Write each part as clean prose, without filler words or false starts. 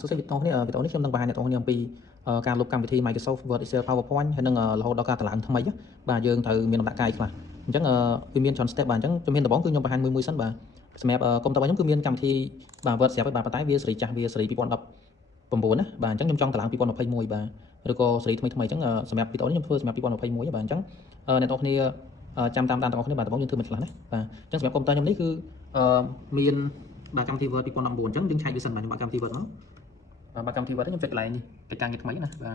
សួស្តីបងប្អូនគ្នាវីដេអូនេះខ្ញុំនឹងបង្ហាញអ្នកនរគ្នាអំពីការលុបកម្មវិធី Microsoft Word Excel PowerPoint ហើយនឹងរហូតដល់ការតម្លើងថ្មីបាទយើងត្រូវមានដំណាក់កាយខ្លះអញ្ចឹងវាមានច្រើន step បាទអញ្ចឹងជំហានដំបូងគឺខ្ញុំបង្ហាញមួយសិនបាទសម្រាប់កុំព្យូទ័ររបស់ខ្ញុំគឺមានកម្មវិធីបាទ Word ស្រាប់ហើយបាទប៉ុន្តែវាសេរីចាស់វាសេរី2019ណាបាទអញ្ចឹងខ្ញុំចង់តម្លើង2021បាទឬក៏សេរីថ្មីអញ្ចឹងសម្រាប់វីដេអូនេះខ្ញុំធ្វើសម្រាប់2021បាទអញ្ចឹងអ្នកនរគ្នាចាំតាមដានទាំងអស់គ្នាបាទដំបូងយើងធ្វើមិនខ្លះណាបាទអញ្ចឹងសម្រាប់កុំព្យូទ័រខ្ញុំនេះគឺមានបាទកម្មវិធី Word 2019អញ្ចឹងយើងឆែកវាសិនបាទខ្ញុំបើកកម្មវិធី Word មកបាទកម្មវិធី Word ខ្ញុំចុចកន្លែងនេះចុចការងារថ្មីណាបា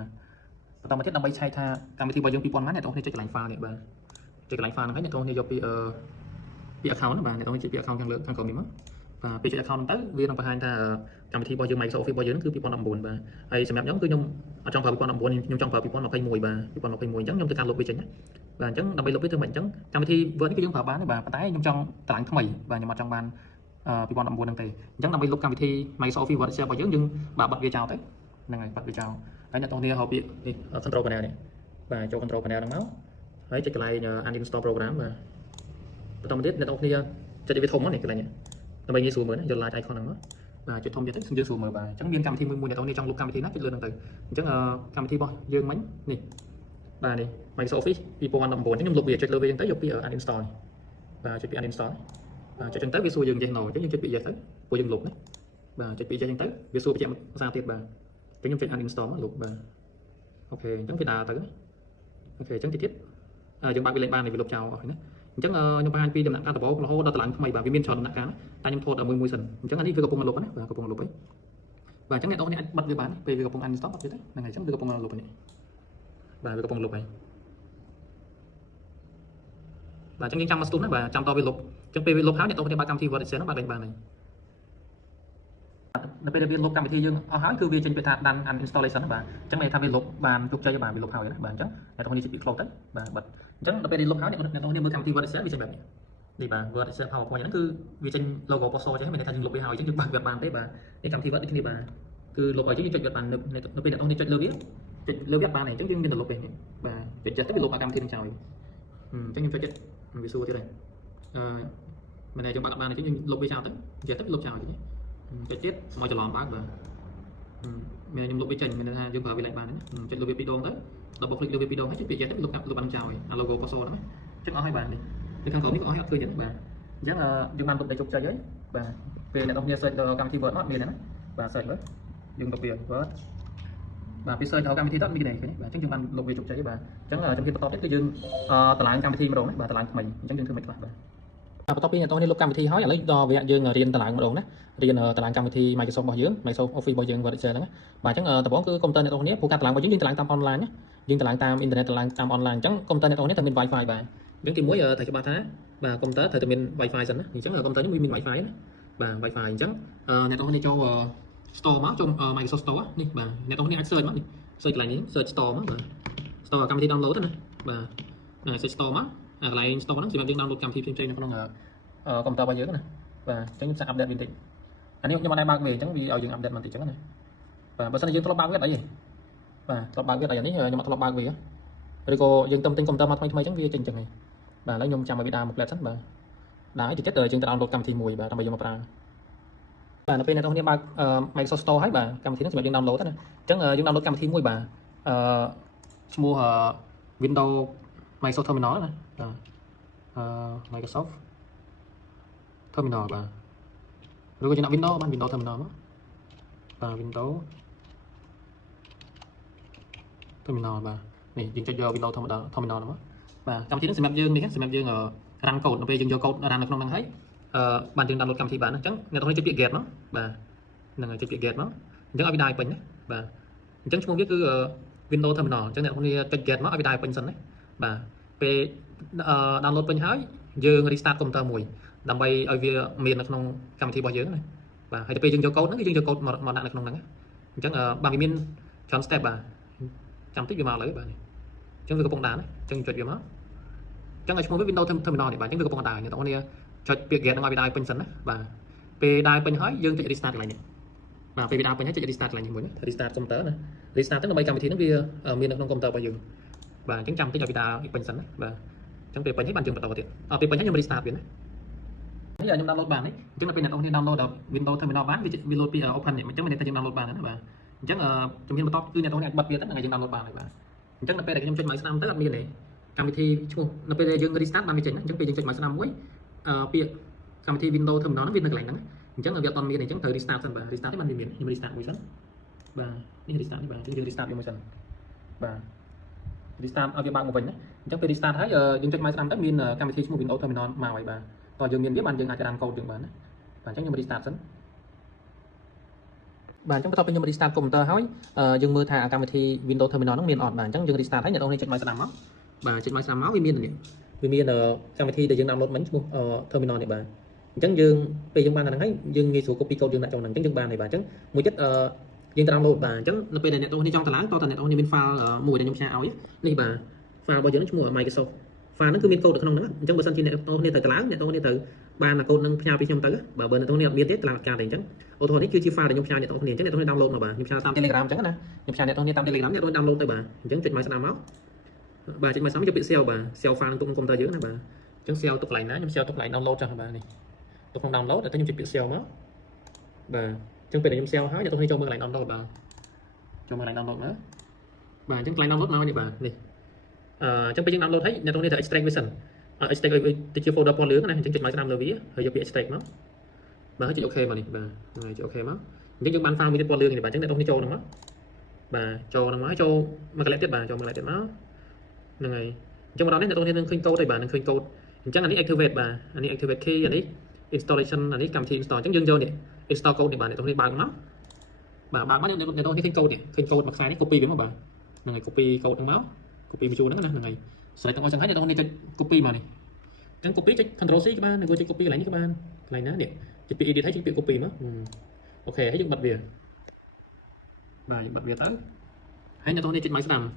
ទបន្តមកទៀតដើម្បីឆែកថាកម្មវិធីរបស់យើង2000ម៉ានអ្នកនរគ្នាចុចកន្លែង file នេះបាទចុចកន្លែង file ហ្នឹងហើយអ្នកនរគ្នាយកពី account បាទអ្នកនរគ្នាចុចពី account ខាងលើខាងក្រោមនេះមកបាទពេលចុច account ហ្នឹងទៅវានឹងបង្ហាញថាកម្មវិធីរបស់យើង Microsoft Office របស់យើងគឺ2019បាទហើយសម្រាប់ខ្ញុំគឺខ្ញុំអត់ចង់ប្រើ2019ខ្ញុំចង់ប្រើ2021បាទ2021អញ្ចឹងខ្ញុំទៅការលុបវាចេញណាបាទអញ្ចឹងដើម្បីលុបវាធ្វើម៉េចអញ្ចឹងកម្មវិធី Word នេះគឺយើងប្រើបានទេបាទប៉ុន្តែខ្ញុំចង់តម្លើងថ្មីបាទខ្ញុំអត់ចង់បាន2019ហ្នឹងទេអញ្ចឹងដើម្បីលុបកម្មវិធី Microsoft Office Word Excel របស់យើងបាទបិទវាចោលទៅហ្នឹងហើយបិទវាចោលហើយអ្នកនរគ្នាហៅពាក្យនេះ Control Panel នេះបាទចូល Control Panel ហ្នឹងមកហើយចុចកន្លែង Uninstall Program បាទបន្តមកទៀតអ្នកនរគ្នាចុចវាធំមកនេះកន្លែងនេះដើម្បីងាយស្រួលមើលណាយក Light Icon ហ្នឹងមកបាទចុចធំទៀតទៅយើងស្រួលមើលបាទអញ្ចឹងមានកម្មវិធីមួយអ្នកនរគ្នាចង់លុបកម្មវិធីណាចុចលើហ្នឹងទៅអញ្ចឹងកម្មវិធីរបស់យើងមិញនេះបាទនេះ Microsoft Office 2019អញ្ចឹងខ្ញុំលុបវាចុចលើវាអញ្ចឹងទៅយកពី Uninstall បាទចុចពី Uninstall បាទចុចចឹងទៅវាសួរយើង yes no អញ្ចឹងយើងចុចពី yes ទៅពួកយើងលុបណាបាទចុចពី yes ចឹងទៅវាសួរបញ្ជាក់ភាសាទៀតបាទអញ្ចឹងខ្ញុំចុច uninstall មកលុបបាទអូខេអញ្ចឹងវាដើរទៅអូខេអញ្ចឹងទៀតយើងបើកវាលេងបានវាលុបចោលអស់ហើយណាអញ្ចឹងខ្ញុំបង្ហាញពីដំណាក់កាលដំបូងរហូតដល់តម្លើងថ្មីបាទវាមានច្រើនដំណាក់កាលតែខ្ញុំថតមួយសិនអញ្ចឹងអានេះវាកំពុងលុបណាបាទកំពុងលុបហើយបាទអញ្ចឹងអ្នកនរគ្នាអាចបិទវាបានពេលវាកំពុង uninstall បិទវាទៅហ្នឹងហើយអញ្ចឹងវាកំពុងលុបនេះបាទវាកំពុងលុបហើយបាទអញ្ចឹងយើងចាំមកស្ទុះណាបាទចាំតវាលុបអញ្ចឹងពេលវាលុបហើយអ្នកនរគ្នាបើកកម្មវិធី Word Excel ហ្នឹងបាទលេងបានហើយនៅពេលដែលវាលុបកម្មវិធីយើងអស់ហើយគឺវាចេញពាក្យថា done uninstallation បាទអញ្ចឹងន័យថាវាលុបបានជោគជ័យបាទវាលុបហើយណាបាទអញ្ចឹងអ្នកនរគ្នាចុចពី close ទៅបាទបិទអញ្ចឹងដល់ពេលវាលុបហើយអ្នកនរគ្នាមើលកម្មវិធី Word Excel វាចេញបែបនេះនេះបាទ Word Excel PowerPoint ហ្នឹងគឺវាចេញ logo poster ចេះមានន័យថាយើងលុបវាហើយអញ្ចឹងយើងបើកវាបានទេបាទនេះកម្មវិធី Word ដូចគ្នាបាទគឺលុបហើយយើងចុចវាបាននៅពេលអ្នកនរគ្នាចុចលើវាចុចលើវាបានហើយអញ្ចឹងយើងមានតែលុបទេបាទចុចចិត្តទៅវាលុបកម្មវិធីនឹងចោលអញ្ចឹងខ្ញុំចុចចិត្តវាសួរទៀតហើយមិនតែយើងបើកបានអញ្ចឹងយើងលុបវាចោលទៅចិត្តទៅលុបចោលអញ្ចឹងចុចទៀតមកច្រឡំបើកបាទមានខ្ញុំលុបវាចេញមានន័យថាយើងប្រើវាលេខបានចុចលើវា2ដងទៅដល់បុកคลิกលើវា2ដងហើយចុចពីចិត្តទៅលុបបានចោលហើយអា logo poster ហ្នឹងអញ្ចឹងអស់ហើយបាទនេះពីខាងក្រោមនេះក៏អស់ហើយអត់ឃើញទេបាទអញ្ចឹងយើងបានលុបได้ជោគជ័យហើយបាទពេលអ្នកនរគ្នា search ដល់កម្មវិធី Word អត់មានទេណាបាទ search មើលយើងទៅពី Word បាទពី search ដល់កម្មវិធីទៅមានទេឃើញបាទអញ្ចឹងយើងបានលុបវាជោគជ័យហើយបាទអញ្ចឹងជំហានបន្តទៀតគឺយើងតម្លើងកម្មវិធីម្ដងណាបាទតម្លើងថ្មីអញ្ចឹងយើងធ្វើមិនខ្លះបាទបន្ទាប់ពីអ្នកនរគ្នាលុបកម្មវិធីហើយឥឡូវដល់វគ្គយើងរៀនតម្លើងម្ដងណារៀនតម្លើងកម្មវិធី Microsoft របស់យើង Microsoft Office របស់យើង Word Excel ហ្នឹងបាទអញ្ចឹងដំបូងគឺកុំព្យូទ័រអ្នកនរគ្នាព្រោះការតម្លើងរបស់យើងតម្លើងតាមអនឡាញណាយើងតម្លើងតាមអ៊ីនធឺណិតតម្លើងតាមអនឡាញអញ្ចឹងកុំព្យូទ័រអ្នកនរគ្នាត្រូវមាន Wi-Fi បាទអញ្ចឹងទីមួយត្រូវច្បាស់ថាបាទកុំព្យូទ័រត្រូវតែមាន Wi-Fi សិនណាអញ្ចឹងកុំព្យូទ័រនេះមាន Wi-Fi ណាបាទ Wi-Fi អញ្ចឹងអ្នកនរគ្នាចូល Store មកចូល Microsoft Store នេះបាទអ្នកនរគ្នាអាច search មកនេះ search កន្លែងនេះ search Store មកបាទ Store កម្មវិធី download ណាបាទ search Store មកកន្លែង Store ហ្នឹងសម្រាប់យើង download កម្មវិធីផ្សេងៗនៅក្នុងកុំព្យូទ័ររបស់យើងណាបាទអញ្ចឹងខ្ញុំសាក update វិញតិចអានេះខ្ញុំអត់ដែរបើកវាអញ្ចឹងវាឲ្យយើង update បន្តិចអញ្ចឹងណាបាទបើសិនជាយើងធ្លាប់បើកវាអត់អីទេបាទធ្លាប់បើកវាអីនេះខ្ញុំអត់ធ្លាប់បើកវាឬក៏យើងទៅទិញកុំព្យូទ័រមកថ្មីអញ្ចឹងវាចេញអញ្ចឹងហើយបាទឥឡូវខ្ញុំចាំឲ្យវាដើរមក flat សិនបាទដើរឲ្យតិចទៀតយើងទៅ download កម្មវិធីមួយបាទដើម្បីយកមកប្រើបាទនៅពេលអ្នកនរគ្នាបើក Microsoft Store ហើយបាទកម្មវិធីនេះសម្រាប់យើង download ណាអញ្ចឹងយើង download កម្មវិធីមួយបាទឈ្មោះ Windows Microsoft Terminal ណាMicrosoft Terminal បាទឬក៏យើងដាក់ Windows បាន Windows Terminal មកបាទ Windows Terminal បាទនេះយើងចុចយក Windows Terminal ហ្នឹងមកបាទកម្មវិធីនេះសម្រាប់យើងនេះសម្រាប់យើង run code នៅពេលយើងយក code run នៅក្នុងហ្នឹងហើយបានយើង download កម្មវិធីបានអញ្ចឹងអ្នកនរគ្នាចុចពាក្យ get មកបាទហ្នឹងហើយចុចពាក្យ get មកអញ្ចឹងឲ្យវាដើរពេញណាបាទអញ្ចឹងឈ្មោះវាគឺ Windows Terminal អញ្ចឹងអ្នកនរគ្នាចុច get មកឲ្យវាដើរពេញសិនណាបាទពេល download ពេញហើយយើង restart កុំព្យូទ័រមួយដើម្បីឲ្យវាមាននៅក្នុងកម្មវិធីរបស់យើងណាបាទហើយទៅពេលយើងយក code ហ្នឹងគឺយើងយក code មកដាក់នៅក្នុងហ្នឹងអញ្ចឹងបាទវាមានច្រើន step បាទចាំតិចវាមកលើបាទនេះអញ្ចឹងវាកំពុងដើរណាអញ្ចឹងចុចវាមកអញ្ចឹងឲ្យឈ្មោះវា Windows Terminal នេះបាទអញ្ចឹងវាកំពុងដើរអ្នកនរគ្នាចុចពាក្យ get ហ្នឹងឲ្យវាដើរពេញសិនណាបាទពេលដើរពេញហើយយើងចុច restart កន្លែងនេះបាទពេលវាដើរពេញហើយចុច restart កន្លែងនេះមួយណា restart កុំព្យូទ័រណា restart ទៅដើម្បីកម្មវិធីហ្នឹងវាមាននៅក្នុងកុំព្យូទ័ររបស់យើងបាទអញ្ចឹងចាំតិចឲ្យវាដើរពេញសិនណាបាទអញ្ចឹងពេលពេញហើយបានយើងបន្តទៀតពេលពេញហើយខ្ញុំ restart វាណា giờ chúng download bản đấy chúng là bên này ông download ở Windows Terminal bán Windows PI Open này chúng mình ta download bản đó bạn chắc là trong hiện top cứ nhà tôi này bật biệt tất là chúng download bản này bạn chắc là bên này trong máy năm tới admin này cam thì chung nó bên đây dương restart 30 trình chắc bên trên máy năm cuối việc cam thì Windows Terminal nó bên lạnh đó chắc là việc toàn miền này chắc từ restart xong và restart cái miền nhưng restart mới và ini restart đi bạn dương restart cho mình và restart ở việc bạn một mình đấy chắc về restart thấy dương trên máy năm tới miền cam thì chung Windows Terminal mà vậy bà còn dương miền biết bạn dươngอาจจะ đăng code được bạn và chắc như mà restart sẵn bạn trong cái top restart computer hỏi dương mưa thả cam thì Windows Terminal nó miền ọt bạn chắc dương restart thấy nhận ông này trên máy năm máu và trên máy năm máu miền này miền cam thì để dương download bánh terminal này bạn chẳng dương về dương ban là thấy dương nghi số copy code dương lại trong chẳng dương ban này bạn chẳng mỗi chất dương download bạn chẳng nó về này tôi trong tờ láng to tờ này tôi bên file mùi để trong xa áo ấy này bạn file bao giờ nó chung ở Microsoft file nó cứ miền code được không nữa chẳng bữa sau khi này tôi này tờ láng này tôi này tờ ban là code nâng theo phía trong tới bảo bên tôi này miền tết làm cả này chẳng ô tô này chưa chi file để trong xa này tôi này chắc này tôi download mà bạn trong xa tam telegram chẳng nè trong xa này tôi này tam telegram này tôi download tới bạn chẳng trên máy năm máu bà trên máy sắm cho bị sale bà sale file cũng công tơ dưới này bà chẳng sale tục lại ná nhưng sale tục lại download cho bà này tôi không download để tôi nhung chụp bị sale máu bà chẳng phải để nhung sale hết cho tôi hay cho mưa lại download bà cho mưa lại download nữa bà chẳng lại download nào như bà này chẳng phải chẳng download thấy nhà tôi này là extract version extract từ chiếc folder port lưới này chẳng chụp máy năm rồi ví hơi bị extract máu bà chỉ ok mà này bà này chỉ ok máu những bán file với port lưới này bà chẳng để tôi hay cho nó máu bà cho nó máu cho mà cái lại tiếp bà cho mà lại tiếp máu này trong đó nên tôi nên khơi câu đây bạn khơi câu chắc là đi activate bà anh đi activate khi anh đi installation anh đi cầm thì install chẳng dương vô này install code để bạn này tôi đi bạn nó bà bạn bắt để tôi khơi câu mặc sai đấy copy với mà bà này copy code thằng máu copy video đó này sẽ tôi chẳng thấy tôi nên copy mà này chẳng copy check control C các bạn này tôi copy lại như các bạn lại nó để chụp đi thấy chụp copy mất ok hãy dùng bật về bài bật về tới hãy nhà tôi đi trên máy nằm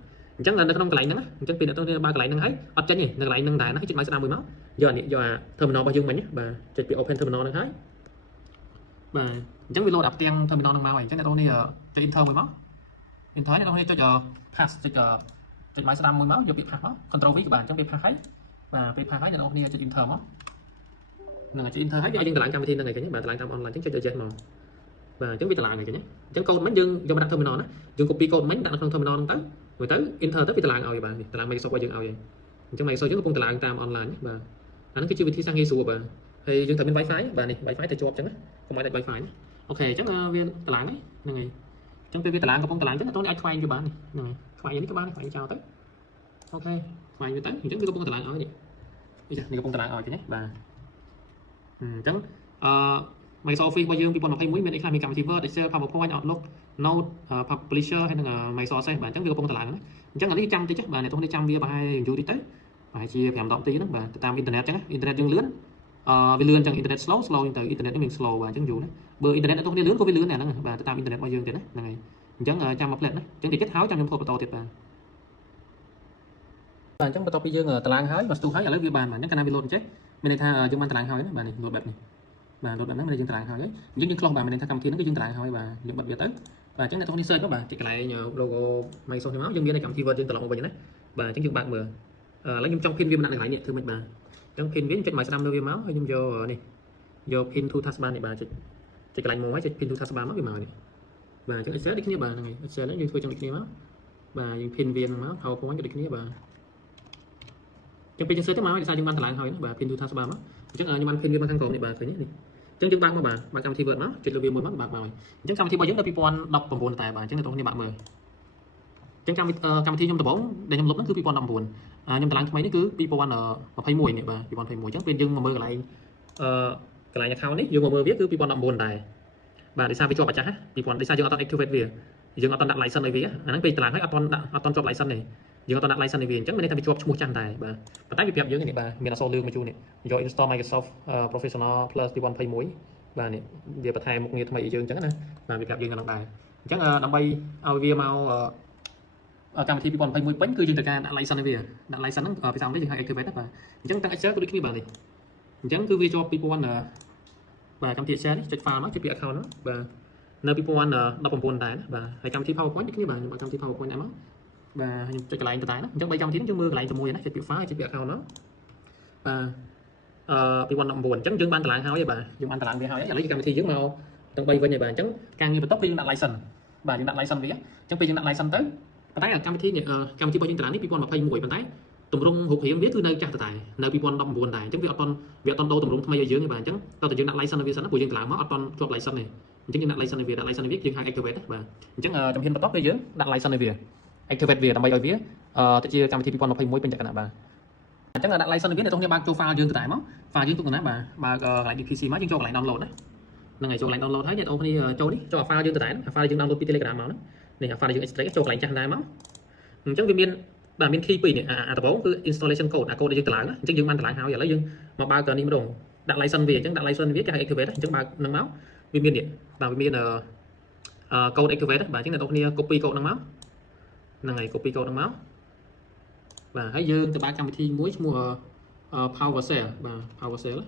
chắc là nó không cái lạnh nữa chắc pin là tôi ba cái lạnh năng thấy ở trên này năng lại năng đại nó trên máy sẽ 50 máu giờ này giờ terminal bao nhiêu mình nhé bà chạy bị open terminal năng thấy bà chắc video đập tiền terminal năng màu này chắc là tôi này cho inter 10 máu inter này tôi cho giờ pass cho trên máy sẽ 50 máu giờ bị pass máu control với các bạn chắc bị pass thấy và bị pass thấy là tôi này cho inter máu là cho inter thấy cho những cái lạnh cam thì là ngày cái nhé bà lạnh cam online chắc cho jet màu và chẳng biết là này cái nhé chẳng code mấy dương do đặt terminal đó dương copy code mấy đặt trong terminal tới người tới inter tới tờ làng rồi bạn tờ làng Microsoft qua dương rồi trong này so với công tờ làng tam online và anh cái chưa bị thi sang nghi sùa bà thì dương thằng bên wifi bà này wifi tại cho chẳng không phải tại wifi ok chắc viên tờ làng ấy này trong viên tờ làng của công tờ làng chắc là tôi ai khoai cho bạn này khoai với các bạn khoai chào tới ok khoai với tới thì chắc cái công tờ làng ở gì bây giờ này công tờ làng rồi nhé bà chẳng Microsoft Office bao nhiêu people hay muốn mình hay cầm thì vợ Excel PowerPoint Outlook Note Publisher hay là Microsoft xem bạn chẳng được công tờ làng đấy chẳng là đi trăm thì chắc bà này tôi đi trăm bia bài hình đi tới phải chia kèm động tí đó bà tam internet chắc internet dương lướn vì lươn chẳng internet slow từ internet mình slow và chẳng dù đấy bữa internet tôi đi lướn có với lươn này nó bà tam internet bao nhiêu tiền đấy này chẳng trăm một lần đấy chẳng thì chết tháo trong những to thiệt bà bạn chẳng bắt bây giờ tờ làng hái và tôi hái ở lấy vi bàn mà những cái này luôn chết mình này tha dương ban tờ làng hái đó bà này lột bật này và đột nó mình dương tải thôi đấy những clone bà mình đang cầm thiên nó cái dương tải thôi và những bật biệt tới và chắc là tôi đi chơi các bạn thì lại nhờ logo mày xong máu dương viên này cầm thi vợt trên tờ lọng vậy đấy và chắc dương bạn mở lấy trong pin viêm nặng lại nhẹ thưa mình bà trong pin viết trên máy năm viêm máu hay dùng vô này vô pin thu taskbar này bà chỉ lạnh mồ máy trên pin thu taskbar mất cái màu này và chắc sẽ đi cái bà này sẽ lấy như thôi trong cái máu và những pin viên máu hầu không cái được cái bà trong pin sẽ tiếp máu thì sao dương ban lại thôi và pin thu taskbar mất chắc là nhưng mà pin viêm thang cồn này bà thấy nhé chứng chứng băng mà bạn cầm thi vượt nó chuyện là vì muốn mất bạn rồi chứng cầm thi bao nhiêu là people đọc bằng buồn tài bạn chứng là tôi như bạn mời chứng cầm thi trong tập 4 để trong lúc nó cứ people đọc buồn nhưng mà mấy nó cứ people ở phải mùi này bà people phải mùi chứng bên dưng mà mơ lại cái lại nhà khao đấy dưng mà mơ viết cứ people đọc buồn tài bà để sao bị cho bà trả people để sao dưng ở activate về dưng ở đặt lại sân này vì nó bị là hết ở chọn lại sân này dưng ở đặt lại sân này vì chắc mình đang bị cho mua trang tài bà tại vì việc dưới này bà mình là số lương mà chu này do install Microsoft Professional Plus đi pay muối và này việc bật thay một nghiệp thay dương chẳng nè và việc gặp dương là đồng bài chắc đồng bay ao video mau ở cầm thì pay muối bánh cứ dương cả đặt lại sân này đặt lại sân ở phía sau đấy hay activate và chẳng tăng access của cái bà này chẳng cứ video people là và cầm thiệt share check file nó check account nó và nơi people đọc bằng buồn tài và hay cầm thi PowerPoint cái bà nhưng mà cầm thi PowerPoint em và cho cái lại tái nó chắc 700 tiếng chứ mưa lại từ mùi nó sẽ bị phá sẽ bị account nó và ពីប៉ុន14អញ្ចឹងយើងបានតឡើងហើយបាទយើងបានតឡើងវាហើយឥឡូវកម្មវិធីយើងមកទាំង3វិញហើយបាទអញ្ចឹងការងារបន្ទាប់គឺយើងដាក់ license បាទយើងដាក់ license វាអញ្ចឹងពេលយើងដាក់ license ទៅប៉ុន្តែកម្មវិធីនេះកម្មវិធីរបស់យើងតឡើងនេះ2021ប៉ុន្តែទម្រង់រូបរាងវាគឺនៅចាស់តែនៅ2019ដែរអញ្ចឹងវាអត់តដូរទម្រង់ថ្មីឲ្យយើងទេបាទអញ្ចឹងតើតើយើងដាក់ license វាសិនណាព្រោះយើងតឡើងមកអត់តជាប់ license ទេអញ្ចឹងយើងដាក់ license វាយើងហៅ activate បាទអញ្ចឹងជំហានបន្ទាប់គឺយើងដាក់ license វា activate វាដើម្បីឲ្យវាទៅជាកម្មវិធី2021ពេញលក្ខណៈបាទអញ្ចឹងដាក់ license វាអ្នកទាំងគ្នាបើកចូល file យើងទៅតែមក file យើងទុកទៅណាបាទបើកកន្លែង PC មកយើងចូលកន្លែង download ណាហ្នឹងហើយចូលកន្លែង download ហើយអ្នកទាំងគ្នាចូលនេះចូល file យើងទៅតែ file យើង download ពី Telegram មកនេះ file យើង extract ចូលកន្លែងចាស់ដែរមកអញ្ចឹងវាមានបាទមាន key 2នេះដំបូងគឺ installation code អា code ដែលយើងតឡើងអញ្ចឹងយើងបានតឡើងហើយឥឡូវយើងមកបើកនេះម្ដងដាក់ license វាអញ្ចឹងដាក់ license វាគេហៅ activate អញ្ចឹងបើកនឹងមកវាមាននេះបាទវាមានcode activate បាទអញ្ចឹងអ្នកទាំងគ្នា copy code ហ្នឹងមកហ្នឹងហើយ copy code ហ្នឹងមកបាទហើយយើងទៅបើកកម្មវិធីមួយឈ្មោះPowerShell បាទ PowerShell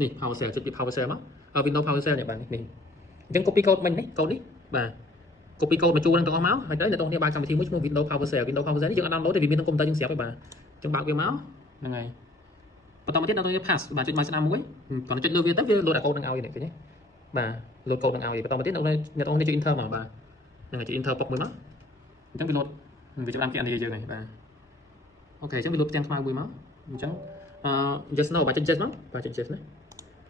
នេះ PowerShell ចុចពី PowerShell មកWindows PowerShell នេះបាទនេះអញ្ចឹង copy code មិញនេះ code នេះបាទ copy code បញ្ចូលនឹងទាំងអស់មកហើយទៅអ្នកទាំងគ្នាបើកកម្មវិធីមួយឈ្មោះ Windows PowerShell នេះយើងអត់ download ទេវាមានក្នុងកុំព្យូទ័រយើងស្រាប់ទេបាទអញ្ចឹងបើកវាមកហ្នឹងហើយបន្តមកទៀតអ្នកទាំងគ្នា pass បាទចុចមកស្ដាំមួយគាត់ចុចលើវាទៅវា load អា code នឹងឲ្យនេះឃើញទេបាទ load code នឹងឲ្យបន្តមកទៀតអ្នកទាំងគ្នាចុច enter មកបាទហ្នឹងហើយចុច enter ពុកមួយមកអញ្ចឹងវា load វាចាប់តាមគេអានេះយើងហើយបាទអូខេអញ្ចឹងវា load ផ្ទាំងខ្មៅមួយមកអញ្ចឹងjust no បាទចុច just មកបាទចុច just ណា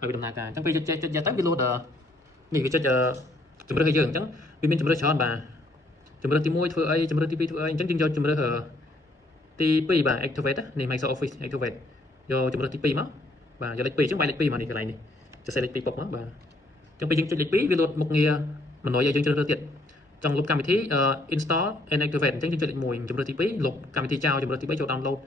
ឲ្យវាដំណើរការអញ្ចឹងពេលចុច just ទៅវា load នេះវាចុចជំរឿសឲ្យយើងអញ្ចឹងវាមានជំរឿសច្រើនបាទជំរឿសទី1ធ្វើអីជំរឿសទី2ធ្វើអីអញ្ចឹងយើងយកជំរឿសទី2បាទ activate នេះ Microsoft Office activate យកជំរឿសទី2មកបាទយកលេខ2អញ្ចឹងបាយលេខ2មកនេះកន្លែងនេះចុចលេខ2ពុកមកបាទអញ្ចឹងពេលយើងចុចលេខ2វា load មុខងារមិនឲ្យយើងជ្រើសរើសទៀតចង់លុបកម្មវិធី install and activate អញ្ចឹងយើងចុចលេខ1ជំរឿសទី2លុបកម្មវិធីចោលជំរឿសទី3ចូល download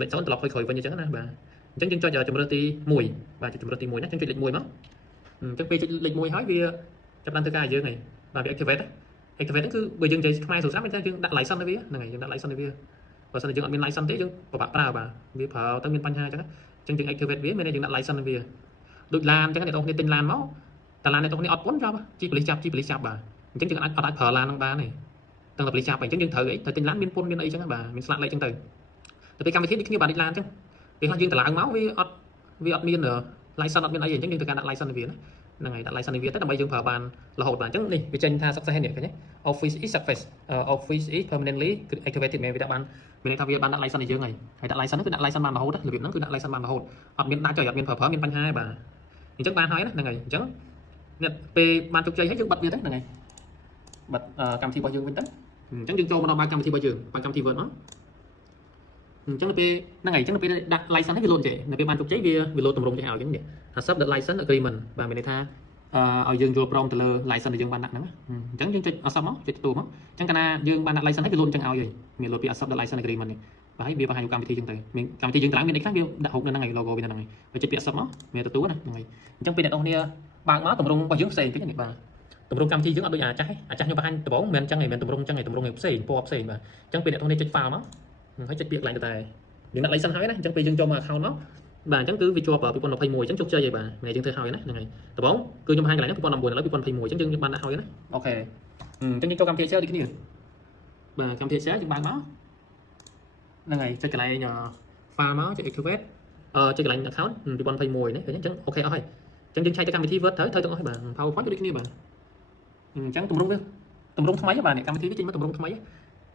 លេខ0ត្រឡប់ឲ្យក្រោយវិញអញ្ចឹងណាបាទអញ្ចឹងយើងចុចជំរឿសទី1បាទជំរឿសទី1ណាអញ្ចឹងចុចលេខ1មកអញ្ចឹងពេលចុចលេខ1ហើយវាចាប់បានធ្វើការឲ្យយើងហើយបាទវា activate ហ្នឹងគឺបើយើងនិយាយខ្មែរស្រួលស្រាប់តែយើងដាក់ license ទៅវាហ្នឹងហើយយើងដាក់ license ទៅវាបើមិនយើងអត់មាន license ទេយើងពិបាកប្រើបាទវាប្រើទៅមានបញ្ហាអញ្ចឹងយើង activate វាមានតែយើងដាក់ license ទៅវាដូចឡានអញ្ចឹងអ្នកនរគ្នាទិញឡានមកតែឡានអ្នកនរគ្នាអត់ពន្ធចាប់ជីប៉ូលីសចាប់បាទអញ្ចឹងយើងអាចប្រើឡានហ្នឹងបានទេទាំងតែប៉ូលីសចាប់អញ្ចឹងយើងត្រូវអីទៅទិញឡានមានពន្ធមានអីអញ្ចឹងបាទមានស្លាកលេខអញ្ចឹងទៅតែពេលកម្មវិធីដូចគ្នាបាទដូចឡានអញ្ចឹងពេលខ្លះយើងតឡើងមកវាអត់មាន license អត់មានអីអញ្ចឹងយើងត្រូវការដាក់ license វាណាហ្នឹងហើយដាក់ license វាទៅដើម្បីយើងប្រើបានរហូតបាទអញ្ចឹងនេះវាចេញថា success នេះឃើញទេ Office is success Office is permanently activated មានវាដាក់បានមានន័យថាវាបានដាក់ license ឲ្យយើងហើយដាក់ license គឺដាក់ license បានរហូតរបៀបហ្នឹងគឺដាក់ license បានរហូតអត់មានដាច់ចុយអត់មានប្រើមានបញ្ហាទេបាទអញ្ចឹងបានហើយណាហ្នឹងហើយអញ្ចឹងអ្នកពេលបានជោគជ័យហើយយើងបិទវាទៅហ្នឹងហើយបិទកម្មវិធីរបស់យើងវិញទៅអញ្ចឹងយើងចូលមកដល់បើកកម្មវិធីរបស់យើងបើកកម្មវិធី Word មកអញ្ចឹងពេលហ្នឹងហើយអញ្ចឹងពេលដាក់ license នេះវា load ចេះនៅពេលបានជោគជ័យវា load ទម្រង់ចេះឲ្យអញ្ចឹងនេះ accept the license agreement បាទមានន័យថាឲ្យយើងយល់ព្រមទៅលើ license ដែលយើងបានដាក់ហ្នឹងអញ្ចឹងយើងចុច accept មកចុចទទួលមកអញ្ចឹងកាលណាយើងបានដាក់ license ហើយវា load អញ្ចឹងឲ្យហើយមាន load ពី accept the license agreement នេះបាទហើយវាបង្ហាញកម្មវិធីយើងទៅមានកម្មវិធីយើងឡើងមានអីខ្លះវាដាក់រូបនៅហ្នឹងហើយ logo វានៅហ្នឹងហើយបើចុចពី accept មកមានទទួលណាហ្នឹងហើយអញ្ចឹងពេលអ្នកនរគ្នាបើកមកទម្រង់របស់យើងផ្សេងតិចនេះបាទទម្រង់កម្មវិធីយើងអត់ដូចអាចាស់ខ្ញុំបង្ហាញដំបូងមិនអញ្ចឹងឯងមិនទម្រង់អញ្ចឹងឯងទម្រង់ផ្សេងពណ៌ផ្សេងបាទអញ្ចឹងពេលអ្នកនរគ្នាចុច file មកហើយចុចពាក្យកន្លែងទៅតែយើងដាក់ license ហើយណាអញ្ចឹងពេលយើងចូលមក account មកបាទអញ្ចឹងគឺវាជាប់2021អញ្ចឹងជោគជ័យហើយបាទថ្ងៃយើងធ្វើហើយណាហ្នឹងហើយដំបូងគឺខ្ញុំបង្ហាញកន្លែងហ្នឹង2019ឥឡូវ2021អញ្ចឹងយើងបានដាក់ហើយណាអូខេអញ្ចឹងយើងចូលកម្មវិធី Excel ដូចគ្នាបាទកម្មវិធី Excel យើងបើកមកហ្នឹងហើយចុចកន្លែង file មកចុច activate ចុចកន្លែង account 2021នេះឃើញអញ្ចឹងអូខេអស់ហើយអញ្ចឹងយើងឆែកទៅកម្មវិធី Word ត្រូវទាំងអស់ហើយបាទ PowerPoint ដូចគ្នាបាទអញ្ចឹងទម្រង់ថ្មីបាទកម្មវិធីវាចេញមកទម្រង់ថ្មី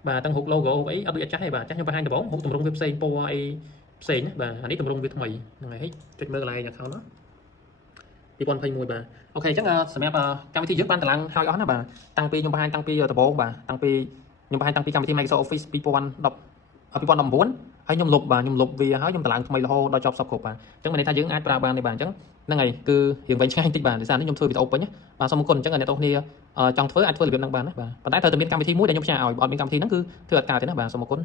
បាទទាំងរូប logo អីអត់ដូចអាចាស់ទេបាទអាចាស់ខ្ញុំបង្ហាញដំបូងរូបទម្រង់វាផ្សេងពណ៌អីផ្សេងណាបាទអានេះទម្រង់វាថ្មីហ្នឹងហើយចុចមើលកន្លែង account នោះ2021បាទអូខេអញ្ចឹងសម្រាប់កម្មវិធីយើងបានតម្លឹងហើយអស់ណាបាទតាំងពីខ្ញុំបង្ហាញតាំងពីដំបូងបាទតាំងពីខ្ញុំបង្ហាញតាំងពីកម្មវិធី Microsoft Office 2019ហើយខ្ញុំលុបវាហើយខ្ញុំតម្លឹងថ្មីរហូតដល់ចប់សពគ្រប់បាទអញ្ចឹងមានន័យថាយើងអាចប្រើបានទេបាទអញ្ចឹងហ្នឹងហើយគឺរឿងវិញឆ្ងាយបន្តិចបាទដោយសារនេះខ្ញុំធ្វើវីដេអូពេញបាទសូមអរគុណអញ្ចឹងអ្នកនរគ្នាចង់ធ្វើអាចធ្វើរបៀបហ្នឹងបានណាបាទប៉ុន្តែត្រូវតែមានកម្មវិធីមួយដែលខ្ញុំផ្ញើឲ្យបើអត់មានកម្មវិធីហ្នឹងគឺធ្វើអត់កើតទេណាបាទសូមអរគុណ